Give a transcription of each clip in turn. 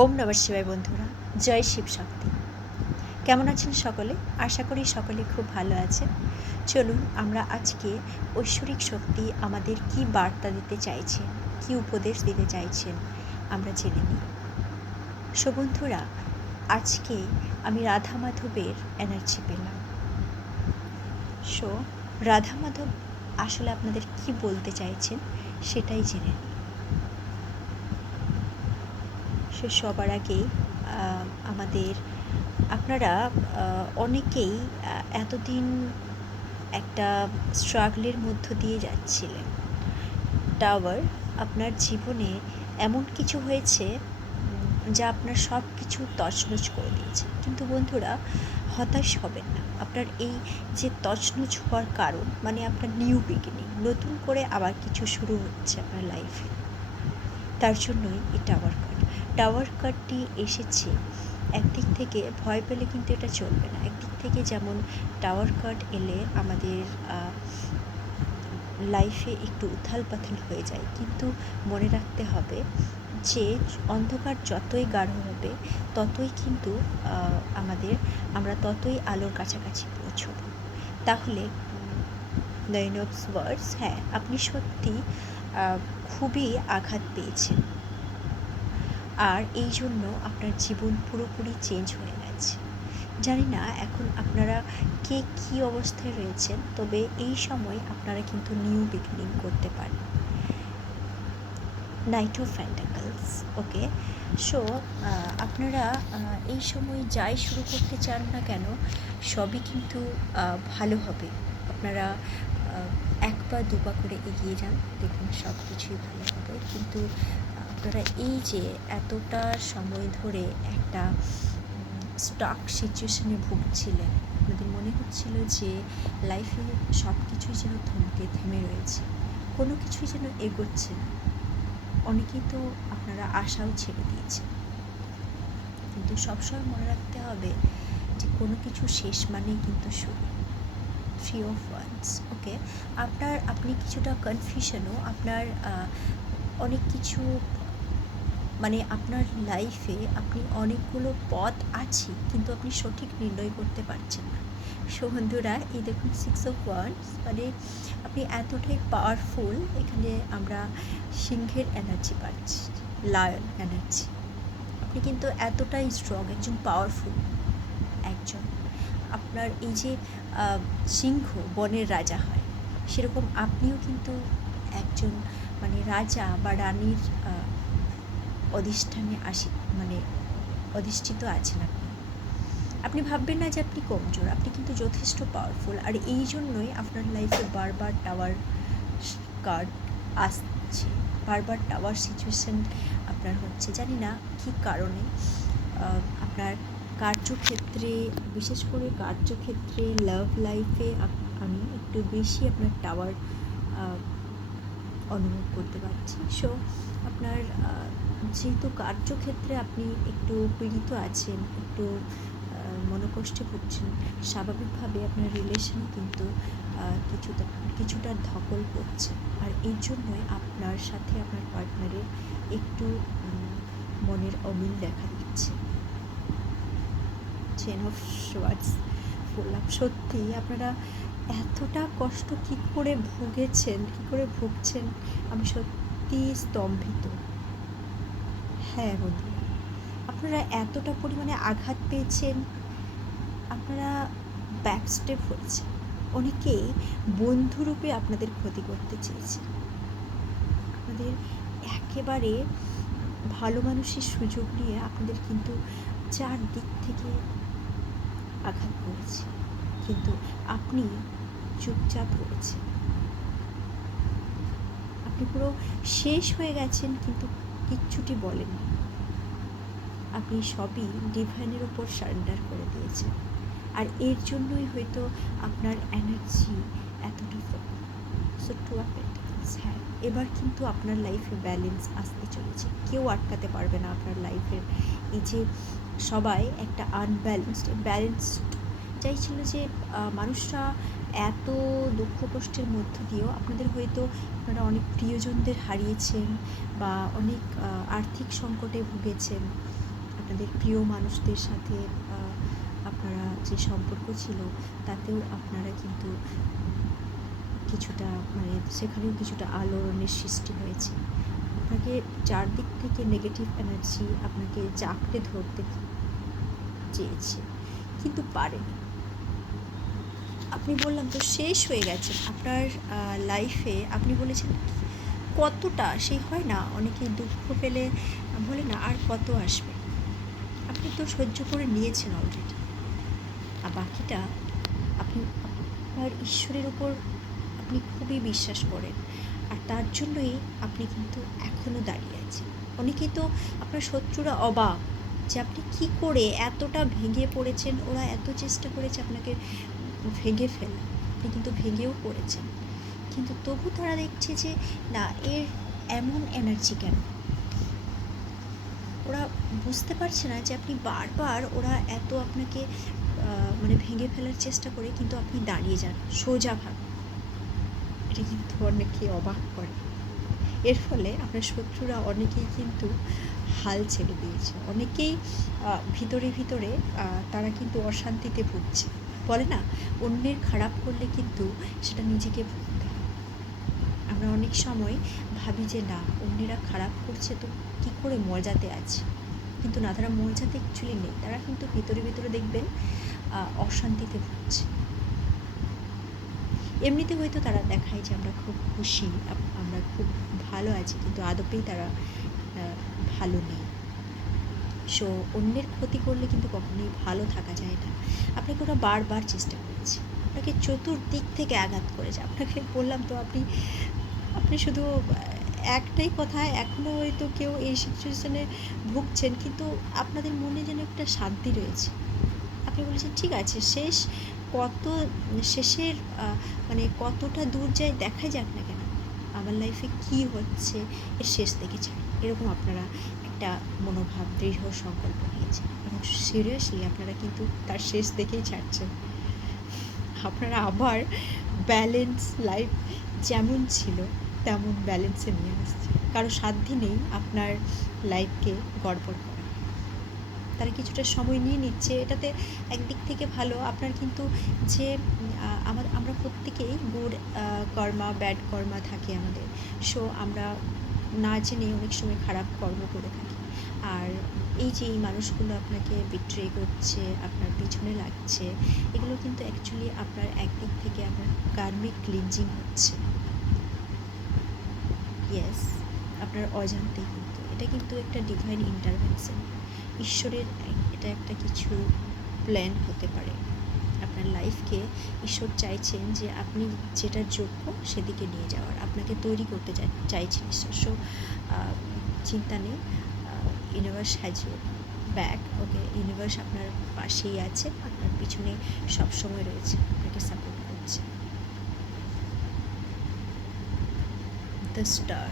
ওম নমঃ শিবায় বন্ধুরা, জয় শিব শক্তি। কেমন আছেন সকলে? আশা করি সকলে খুব ভালো আছেন। চলুন আমরা আজকে ঐশ্বরিক শক্তি আমাদের কি বার্তা দিতে চাইছেন, কি উপদেশ দিতে চাইছেন আমরা জেনে নিই। সো বন্ধুরা, আজকে আমি রাধা মাধবের এনার্জি পেলাম। সো রাধা মাধব আসলে আপনাদের কি বলতে চাইছেন সেটাই জেনে নিই। সে সবার আগেই আপনারা অনেকেই এতদিন একটা স্ট্রাগলের মধ্য দিয়ে যাচ্ছিলেন। টাওয়ার আপনার জীবনে এমন কিছু হয়েছে যা আপনার সব কিছু তছনছ করে দিয়েছে, কিন্তু বন্ধুরা হতাশ হবেন না। আপনার এই যে তছনছ হওয়ার কারণ মানে আপনার নিউ বিগিনিং, নতুন করে আবার কিছু শুরু হচ্ছে আপনার লাইফে। তার জন্যই এই টাওয়ার কার্ডটি এসেছে। একদিক থেকে ভয় পেলে কিন্তু এটা চলবে না। একদিক থেকে যেমন টাওয়ার কার্ড এলে আমাদের লাইফে একটু উথাল পাথাল হয়ে যায়, কিন্তু মনে রাখতে হবে যে অন্ধকার যতই গাঢ় হবে ততই কিন্তু আমরা ততই আলোর কাছাকাছি পৌঁছব। তাহলে নাইন অফ ওয়ার্ডস, হ্যাঁ, আপনি সত্যি খুবই আঘাত পেয়েছেন, আর এই জন্য আপনার জীবন পুরোপুরি চেঞ্জ হয়ে গেছে। জানি না এখন আপনারা কে কী অবস্থায় রয়েছেন, তবে এই সময় আপনারা কিন্তু নিউ বিগিনিং করতে পারেন। Night of pentacles, okay. So আপনারা এই সময় যাই শুরু করতে চান না কেন সবই কিন্তু ভালো হবে। আপনারা এক পা দু পা করে এগিয়ে যান, দেখুন সব কিছুই ভালো হবে। কিন্তু আপনারা এই যে এতটা সময় ধরে একটা স্টাক সিচুয়েশনে ভুগছিলেন, আপনাদের মনে হচ্ছিল যে লাইফে সব কিছুই যেন থেমে রয়েছে, কোনো কিছুই যেন এগোচ্ছে না। অনেকেই তো আপনারা আশাও ছেড়ে দিয়েছেন, কিন্তু সবসময় মনে রাখতে হবে যে কোনো কিছু শেষ মানেই কিন্তু শুরু। থ্রি অফ ওয়ান্স, ওকে। আপনি কিছুটা কনফিউশনও, আপনার অনেক কিছু মানে আপনার লাইফে আপনি অনেকগুলো পথ আছে, কিন্তু আপনি সঠিক নির্ণয় করতে পারছেন না। সো বন্ধুরা, এই দেখুন সিক্স অফ ওয়ান্স, মানে আপনি এতটাই পাওয়ারফুল। এখানে আমরা সিংহের এনার্জি পাচ্ছি, লায়ন এনার্জি। আপনি কিন্তু এতটাই স্ট্রং, একজন পাওয়ারফুল একজন। আপনার এই যে সিংহ বনের রাজা হয়, সেরকম আপনিও কিন্তু একজন মানে রাজা বা রানীর অধিষ্ঠিত আছেন। আপনি ভাববেন না যে আপনি কমজোর, আপনি কিন্তু যথেষ্ট পাওয়ারফুল। আর এই জন্যই আপনার লাইফে বারবার টাওয়ার কার্ড আসছে, বারবার টাওয়ার সিচুয়েশন আপনার হচ্ছে। জানি না কী কারণে আপনার কার্যক্ষেত্রে, বিশেষ করে কার্যক্ষেত্রে, লাভ লাইফে আমি একটু বেশি আপনার টাওয়ার অনুভব করতে পারছি। সো আপনার যেহেতু কার্যক্ষেত্রে আপনি একটু পীড়িত আছেন, একটু মনোকষ্টে ভুগছেন, স্বাভাবিকভাবে আপনার রিলেশনে কিন্তু কিছুটা ধকল পড়ছে। আর এই জন্যই আপনার সাথে আপনার পার্টনারের একটু মনের অমিল দেখা দিচ্ছে। চেন অফ সোয়ার্ডস বললাম, সত্যি আপনারা এতটা কষ্ট কী করে ভুগছেন আমি সত্যি স্তম্ভিত। হ্যাঁ বন্ধুরা, আপনারা এতটা পরিমাণে আঘাত পেয়েছেন, আপনারা ব্যাকস্টেপ হয়েছেন। অনেকেই বন্ধুরূপে আপনাদের ক্ষতি করতে চেয়েছে, আপনাদের একেবারে ভালো মানুষের সুযোগ নিয়ে আপনাদের কিন্তু চারদিক থেকে আঘাত করেছে, কিন্তু আপনি চুপচাপ রয়েছেন। আপনি পুরো শেষ হয়ে গেছেন, কিন্তু কিচ্ছুটি বলেননি। আপনি সবই ডিভাইনের উপর সারেন্ডার করে দিয়েছেন। আর এর জন্যই হয়তো আপনার এনার্জি এতটা সো টু অফ পেন্টাকলস, হ্যাঁ, এবার কিন্তু আপনার লাইফে ব্যালেন্স আসতে চলেছে। কেউ আটকাতে পারবে না আপনার লাইফের এই যে সবাই একটা ব্যালেন্সড চাইছিল যে মানুষরা এত দুঃখ কষ্টের মধ্য দিয়েও আপনাদের হয়তো আপনারা অনেক প্রিয়জনদের হারিয়েছেন বা অনেক আর্থিক সংকটে ভুগেছেন, আপনাদের প্রিয় মানুষদের সাথে আপনারা যে সম্পর্ক ছিল তাতেও আপনারা কিন্তু কিছুটা মানে সেখানেও কিছুটা আলোড়নের সৃষ্টি হয়েছে। আপনাকে চারদিক থেকে নেগেটিভ এনার্জি আপনাকে জাঁকড়ে ধরতে চেয়েছে, কিন্তু পারেনি। আপনি বললাম তো শেষ হয়ে গেছেন আপনার লাইফে। আপনি বলেছেন কতটা, সেই হয় না অনেকে দুঃখ পেলে বলে না আর কত আসবে। আপনি তো সহ্য করে নিয়েছেন অলরেডি, আর বাকিটা আপনি আপনার ঈশ্বরের উপর আপনি খুবই বিশ্বাস করেন, আর তার জন্যই আপনি কিন্তু এখনও দাঁড়িয়ে আছেন। অনেকেই তো আপনার শত্রুরা অবাক যে আপনি কী করে এতটা ভেঙে পড়েছেন। ওরা এত চেষ্টা করেছে আপনাকে ভেঙে ফেলা, আপনি কিন্তু ভেঙেও পড়েছেন, কিন্তু তবু তারা দেখছে যে না, এর এমন এনার্জি কেন। ওরা বুঝতে পারছে না যে আপনি বারবার, ওরা এত আপনাকে মানে ভেঙে ফেলার চেষ্টা করে কিন্তু আপনি দাঁড়িয়ে যান সোজাভাবে। এটা কিন্তু অনেকে অবাক করে। এর ফলে আপনার শত্রুরা অনেকেই কিন্তু হাল ছেড়ে দিয়েছে। অনেকেই ভিতরে ভিতরে তারা কিন্তু অশান্তিতে ভুগছে। বলে না, অন্যের খারাপ করলে কিন্তু সেটা নিজেকে ভুগতে হয়। আমরা অনেক সময় ভাবি যে না, অন্যেরা খারাপ করছে তো কী করে মজাতে আছে, কিন্তু না, তারা মজাতে অ্যাকচুয়ালি নেই। তারা কিন্তু ভিতরে ভিতরে দেখবেন অশান্তিতে ভুগছে। এমনিতে হয়তো তারা দেখায় যে আমরা খুব খুশি, আমরা খুব ভালো আছি, কিন্তু আদপেই তারা ভালো নেই। সো অন্যের ক্ষতি করলে কিন্তু কখনোই ভালো থাকা যায় না। আপনাকে ওরা বারবার চেষ্টা করেছে, আপনাকে চতুর্দিক থেকে আঘাত করেছে। আপনাকে বললাম তো, আপনি শুধু একটাই কথা, এখনও হয়তো কেউ এই সিচুয়েশানে ভুগছেন, কিন্তু আপনাদের মনে যেন একটা শান্তি রয়েছে। আপনি বলেছেন ঠিক আছে, শেষের মানে কতটা দূর যায় দেখা যাক না কেন, আমার লাইফে কী হচ্ছে এর শেষ দেখে ছাড়ি, এরকম আপনারা একটা মনোভাব, দৃঢ় সংকল্প নিয়েছে, এবং সিরিয়াসলি আপনারা কিন্তু তার শেষ দেখেই ছাড়ছেন। আপনারা আবার ব্যালেন্স লাইফ যেমন ছিল তেমন ব্যালেন্সে নিয়ে আসছে। কারো সাধ্য নেই আপনার লাইফকে গড়বড় করা। তারা কিছুটা সময় নিয়ে নিচ্ছে, এটাতে একদিক থেকে ভালো। আপনার কিন্তু যে আমরা প্রত্যেকেই গুড কর্মা, ব্যাড কর্মা থাকে আমাদের। সো আমরা না জেনে অনেক সময় খারাপ কর্ম করে থাকি। আর এই যে এই মানুষগুলো আপনাকে বিট্রে করছে, আপনার পিছনে লাগছে, এগুলো কিন্তু অ্যাকচুয়ালি আপনার একদিক থেকে আপনার কার্মিক ক্লিনজিং হচ্ছে। ইয়েস, আপনার অজান্তেই কিন্তু এটা কিন্তু একটা ডিভাইন ইন্টারভেনশন, ঈশ্বরের এটা একটা কিছু প্ল্যান হতে পারে। আপনার লাইফকে ঈশ্বর চাইছেন যে আপনি যেটার যোগ্য সেদিকে নিয়ে যাওয়ার, আপনাকে তৈরি করতে চাইছেন ঈশ্বর। সো চিন্তা নেই, universe has you back. Okay, universe আপনার পাশেই আছে, আপনার পিছনে সবসময় রয়েছে, আপনাকে সাপোর্ট করছে। দ্য স্টার,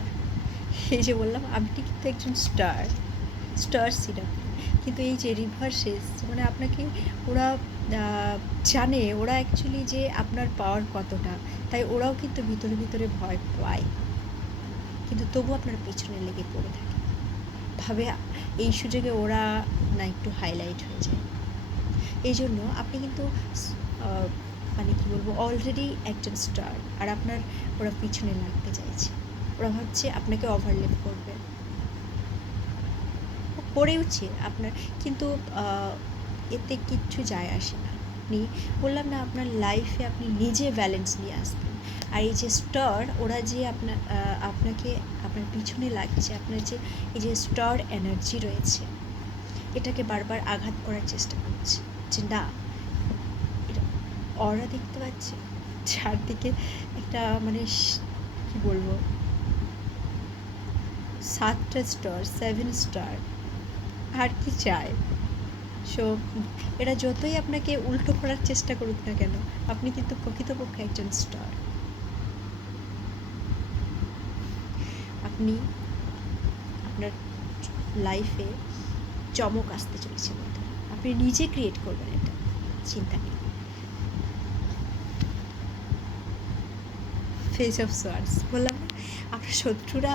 এই যে বললাম আপনি কিন্তু একজন স্টার সিরাপ, কিন্তু এই যে রিভার্সেস মানে আপনাকে ওরা জানে, ওরা অ্যাকচুয়ালি যে আপনার পাওয়ার কতটা, তাই ওরাও কিন্তু ভিতরে ভিতরে ভয় পায়, কিন্তু তবু আপনার পেছনে লেগে পড়ে থাকে, ভাবে এই সুযোগে ওরা না একটু হাইলাইট হয়ে যায়। এই জন্য আপনি কিন্তু মানে কী বলবো, অলরেডি একজন স্টার, আর আপনার ওরা পিছনে লাগতে চাইছে। ওরা ভাবছে আপনাকে ওভারলেপ করবে, করেওছে আপনার, কিন্তু এতে কিচ্ছু যায় আসে না। আপনি বললাম না, আপনার লাইফে আপনি নিজে ব্যালেন্স নিয়ে আসবেন। আর এই যে স্টার, ওরা যে আপনাকে আপনার পিছনে লাগছে, আপনার যে এই যে স্টার এনার্জি রয়েছে, এটাকে বারবার আঘাত করার চেষ্টা করছে যে না, এটা ওরা দেখতে পাচ্ছে চারদিকে একটা মানে কী বলবো, 7টা স্টার, 7 স্টার, আর কি চায়। সো এরা যতই আপনাকে উল্টো করার চেষ্টা করুক না কেন, আপনি কিন্তু প্রকৃতপক্ষে একজন স্টার। আপনি আপনার লাইফে চমক আসতে চলেছে বন্ধুরা, আপনি নিজে ক্রিয়েট করবেন, এটা চিন্তা নেই। ফেস অফ সোয়ার্ডস বললাম না, আপনার শত্রুরা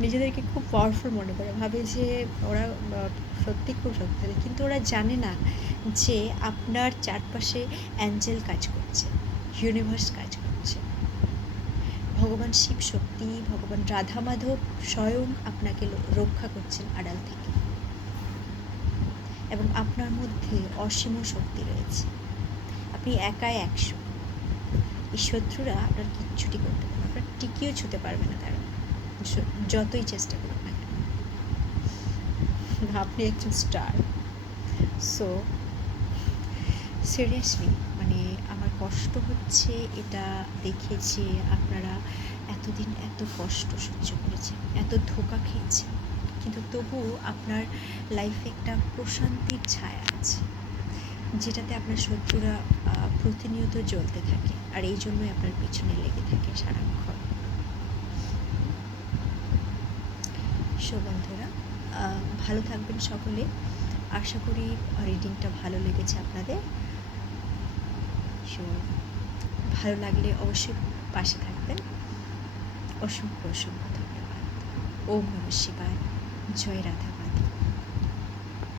নিজেদেরকে খুব পাওয়ারফুল মনে করে। ভাবে যে ওরা সত্যিই খুব শক্তিশালী। কিন্তু ওরা জানে না যে আপনার চারপাশে অ্যাঞ্জেল কাজ করছে, ইউনিভার্স কাজ করছে। ভগবান শিব শক্তি, ভগবান রাধা মাধব স্বয়ং আপনাকে রক্ষা করছেন আড়াল থেকে। এবং আপনার মধ্যে অসীম শক্তি রয়েছে। আপনি একাই ১০০। এই শত্রুরা আপনার কিচ্ছুটি করতে পারবে না, আপনার টিকিও ছুঁতে পারবে না তারা, যতই চেষ্টা করুক না কেন। আপনি একজন স্টার। সো সিরিয়াসলি মানে আমার কষ্ট হচ্ছে এটা দেখে যে আপনারা এতদিন এত কষ্ট সহ্য করেছেন, এত ধোঁকা খেয়েছেন, কিন্তু তবুও আপনার লাইফে একটা প্রশান্তির ছায়া আছে, যেটাতে আপনার শত্রুরা প্রতিনিয়ত জ্বলতে থাকে, আর এই জন্যই আপনার পিছনে লেগে থাকে সারাক্ষণ। সো বন্ধুরা, ভালো থাকবেন সকলে। আশা করি রিডিংটা ভালো লেগেছে আপনাদের। সো ভালো লাগলে অবশ্যই পাশে থাকবেন। অসংখ্য অসংখ্য ধন্যবাদ। ওম নমঃ শিবায়। জয় রাধা।